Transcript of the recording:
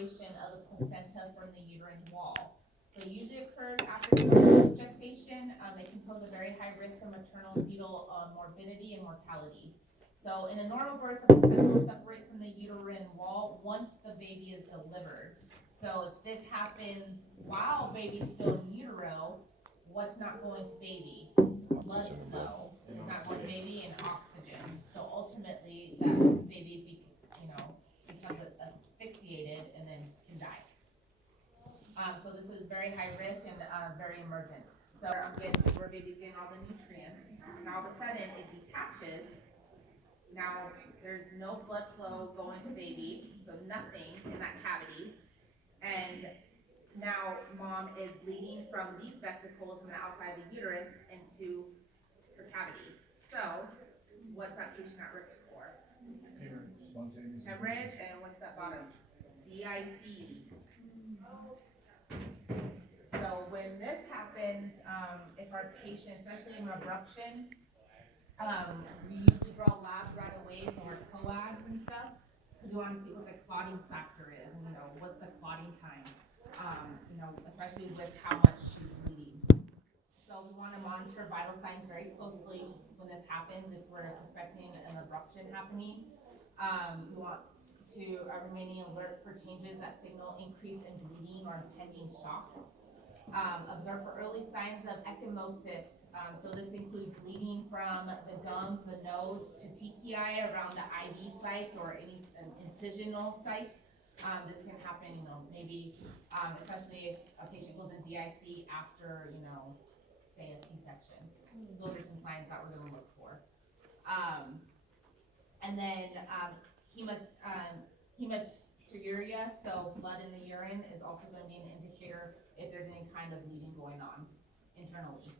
separation of the placenta from the uterine wall. So it usually occurs after 2 weeks gestation. It can pose a very high risk of maternal fetal morbidity and mortality. So in a normal birth, the placenta will separate from the uterine wall once the baby is delivered. So if this happens while baby's still in utero, what's not going to baby? Blood flow is not going to baby, and oxygen. So ultimately, that baby becomes asphyxiated and then can die. So this is very high risk and very emergent. So where baby's getting all the nutrients, and all of a sudden it detaches. Now there's no blood flow going to baby, so nothing in that cavity. And now mom is bleeding from these vesicles from the outside of the uterus into her cavity. So what's that patient at risk for? Hemorrhage, and what's that bottom? DIC. So when this happens, if our patient, especially in abruption, we usually draw labs right away, so our coags and stuff, because we want to see what the clotting factor is, and what's the clotting time, especially with how much she's bleeding. So we want to monitor vital signs very closely when this happens. If we're suspecting an abruption happening, we want to remaining alert for changes that signal increase in bleeding or impending shock. Observe for early signs of ecchymosis. So this includes bleeding from the gums, the nose, petechiae around the IV sites or any incisional sites. This can happen, maybe, especially if a patient goes in DIC after, say a C-section. Those are some signs that we're going to look for. And then hematuria, so blood in the urine, is also going to be an indicator if there's any kind of bleeding going on internally.